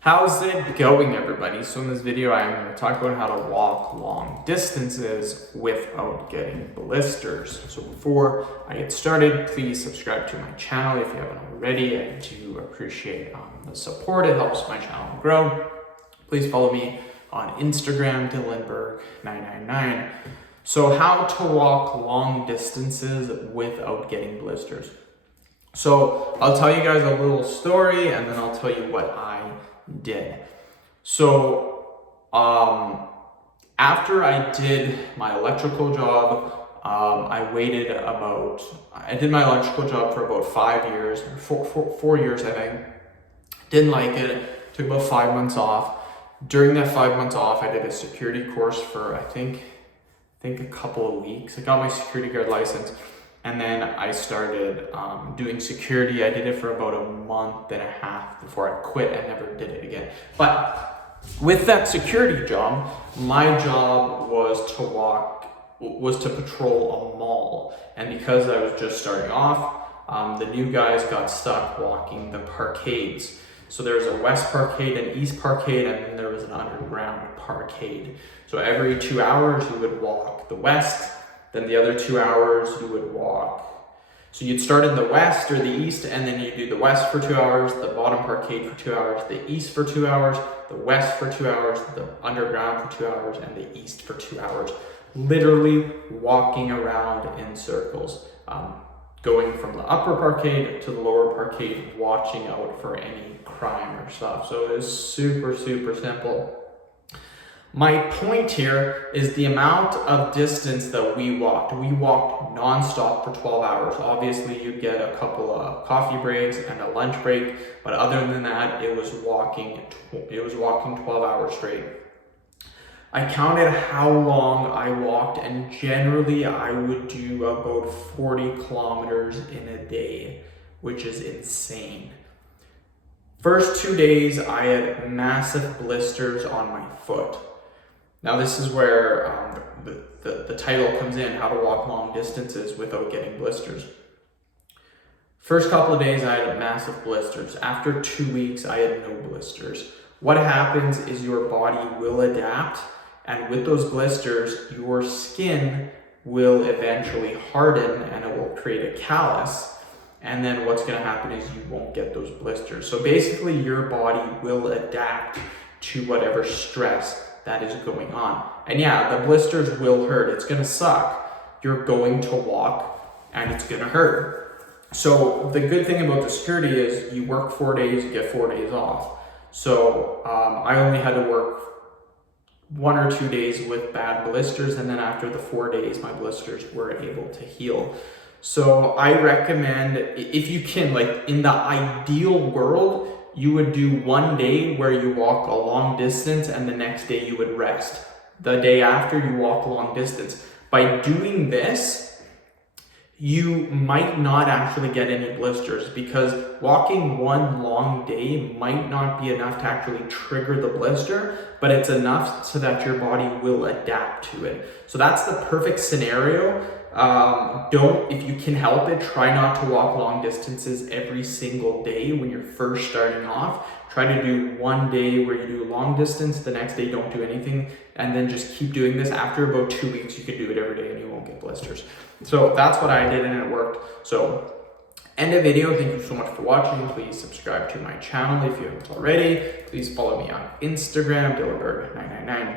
How's it going, everybody? So in this video, I'm going to talk about how to walk long distances without getting blisters. So before I get started, please subscribe to my channel if you haven't already. I do appreciate the support. It helps my channel grow. Please follow me on Instagram, Dylanberg999. So how to walk long distances without getting blisters. So I'll tell you guys a little story and then I'll tell you what I did. So after I did my electrical job, I did my electrical job for about 5 years, four years I think. Didn't like it, took about 5 months off. During that 5 months off, I did a security course for I think a couple of weeks. I got my security guard license. And then I started doing security. I did it for about a month and a half before I quit. I never did it again. But with that security job, my job was to patrol a mall. And because I was just starting off, the new guys got stuck walking the parkades. So there was a west parkade, an east parkade, and then there was an underground parkade. So every 2 hours you would walk the west. Then the other 2 hours you would walk. So you'd start in the west or the east, and then you do the west for 2 hours, the bottom parkade for 2 hours, the east for 2 hours, the west for 2 hours, the underground for 2 hours, and the east for 2 hours. Literally walking around in circles, going from the upper parkade to the lower parkade, watching out for any crime or stuff. So it was super, super simple. My point here is the amount of distance that we walked. We walked nonstop for 12 hours. Obviously, you get a couple of coffee breaks and a lunch break, but other than that, it was walking 12 hours straight. I counted how long I walked, and generally I would do about 40 kilometers in a day, which is insane. First 2 days, I had massive blisters on my foot. Now this is where the title comes in, how to walk long distances without getting blisters. First couple of days I had massive blisters. After 2 weeks I had no blisters. What happens is your body will adapt, and with those blisters your skin will eventually harden and it will create a callus. And then what's going to happen is you won't get those blisters. So basically your body will adapt to whatever stress that is going on. And yeah, the blisters will hurt. It's going to suck. You're going to walk and it's going to hurt. So the good thing about the security is you work 4 days, you get 4 days off. So I only had to work 1 or 2 days with bad blisters, and then after the 4 days my blisters were able to heal. So I recommend, if you can, like in the ideal world, you would do 1 day where you walk a long distance and the next day you would rest. The day after you walk a long distance. By doing this, you might not actually get any blisters, because walking one long day might not be enough to actually trigger the blister, but it's enough so that your body will adapt to it. So that's the perfect scenario. If you can help it, try not to walk long distances every single day when you're first starting off. Try to do 1 day where you do long distance, the next day don't do anything, and then just keep doing this. After about 2 weeks, you can do it every day and you won't get blisters. So that's what I did and it worked. So end of video. Thank you so much for watching. Please subscribe to my channel if you haven't already. Please follow me on Instagram, Dylanberg999.